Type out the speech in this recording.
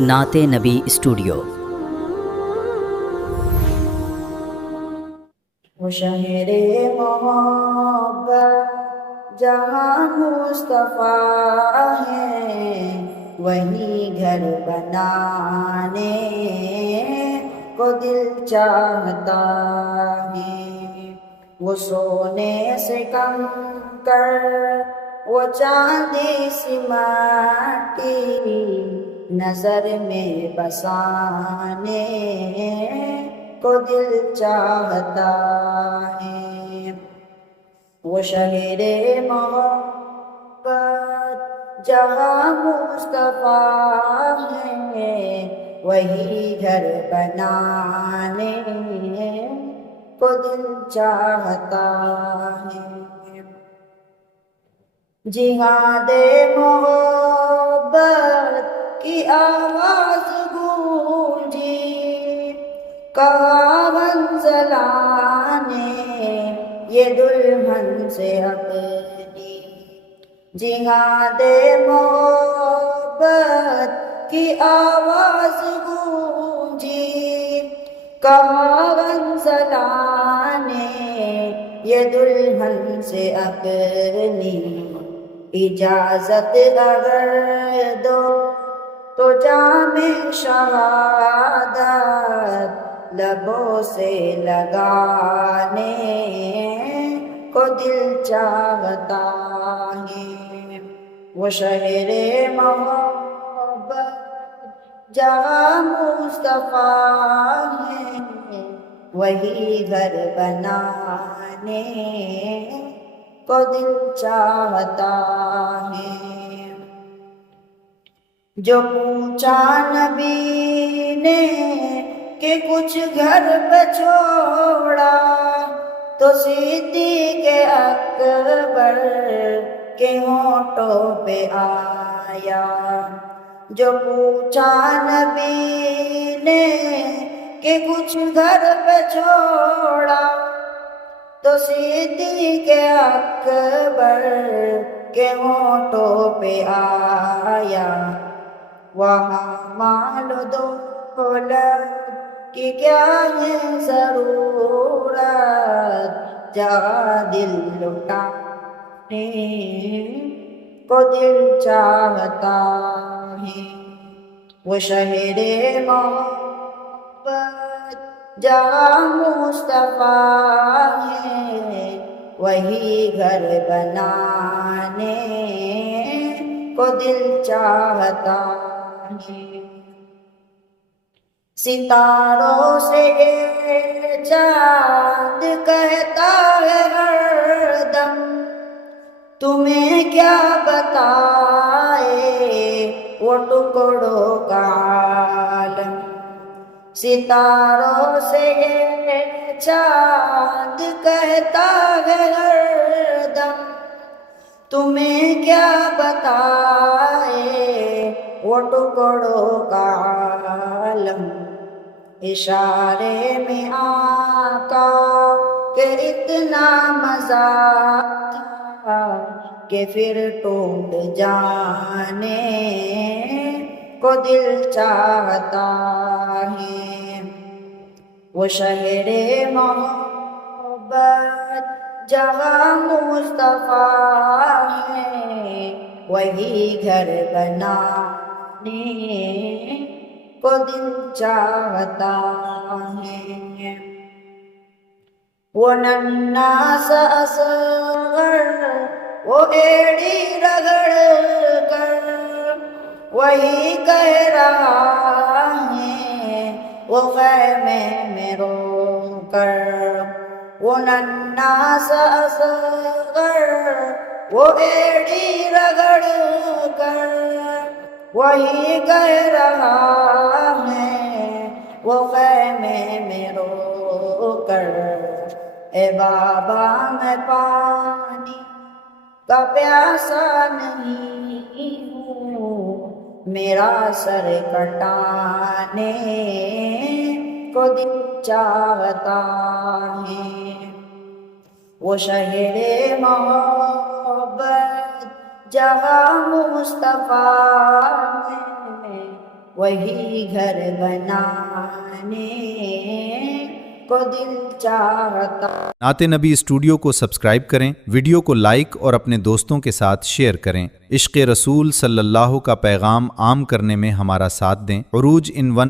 نعت نبی اسٹوڈیو۔ وہ شہر محبت جہاں مصطفیٰ ہے، وہی گھر بنانے کو دل چاہتا ہے۔ وہ سونے سے کم کر، وہ چاندی سی مٹی نظر میں بسانے کو دل چاہتا ہے۔ وہ شہر محبت جہاں مصطفیٰ ہے، وہی گھر بنانے کو دل چاہتا ہے۔ جہاد محبت کی آواز گونجی، کہا منزلاں نے یہ دلہن سے اپنی۔ جہاد محبت کی آواز گونجی، کہا منزلاں نے یہ دلہن سے اپنی۔ اجازت اگر دو تو جام شہادت لبوں سے لگانے کو دل چاہتا ہے۔ وہ شہر محبت جہاں مصطفیٰ ہے، وہی گھر بنانے کو دل چاہتا ہے۔ جو پوچھا نبی نے کہ کچھ گھر پہ چھوڑا، تو صدیق اکبر کے ہونٹوں پہ آیا۔ جو پوچھا نبی نے کہ کچھ گھر پہ چھوڑا، تو صدیق اکبر کے ہونٹوں پہ آیا۔ وہاں مال و دولت کی کیا ہے ضرورت، جہاں دل لٹانے کو دل چاہتا ہے۔ وہ شہر محبت جہاں مصطفیٰ ہے، وہی گھر بنانے کو دل چاہتا ہے۔ ستاروں سے چاند کہتا ہے ہر دم، تمہیں کیا بتائے وہ ٹکڑوں کا عالم۔ ستاروں سے چاند کہتا ہے ہر دم، تمہیں کیا بتائے وہ ٹکڑوں کا عالم۔ اشارے میں آقا کہ اتنا مزہ تھا کہ پھر ٹوٹ جانے کو دل چاہتا ہے۔ وہ شہر محبت جہاں مصطفیٰ ہے، وہی گھر بنانے کو دل چاہتا ہے۔ وہ ننھا سا اصغر وہ ایڑی رگڑ کر وہی کہہ رہا ہے وہ خیمے میں رو کر۔ وہ ننھا سا اصغر وہ ایڑی رگڑ کر وہی کہہ رہا ہے وہ خیمے میں رو کر۔ اے بابا میں پانی کا پیاسا نہیں ہوں، میرا سر کٹانے کو دل چاہتا ہے۔ وہ شہر محبت جہاں مصطفیٰ ہے، وہی گھر بنانے کو دل چاہتا. نعت نبی اسٹوڈیو کو سبسکرائب کریں، ویڈیو کو لائک اور اپنے دوستوں کے ساتھ شیئر کریں۔ عشق رسول صلی اللہ کا پیغام عام کرنے میں ہمارا ساتھ دیں۔ عروج ان 1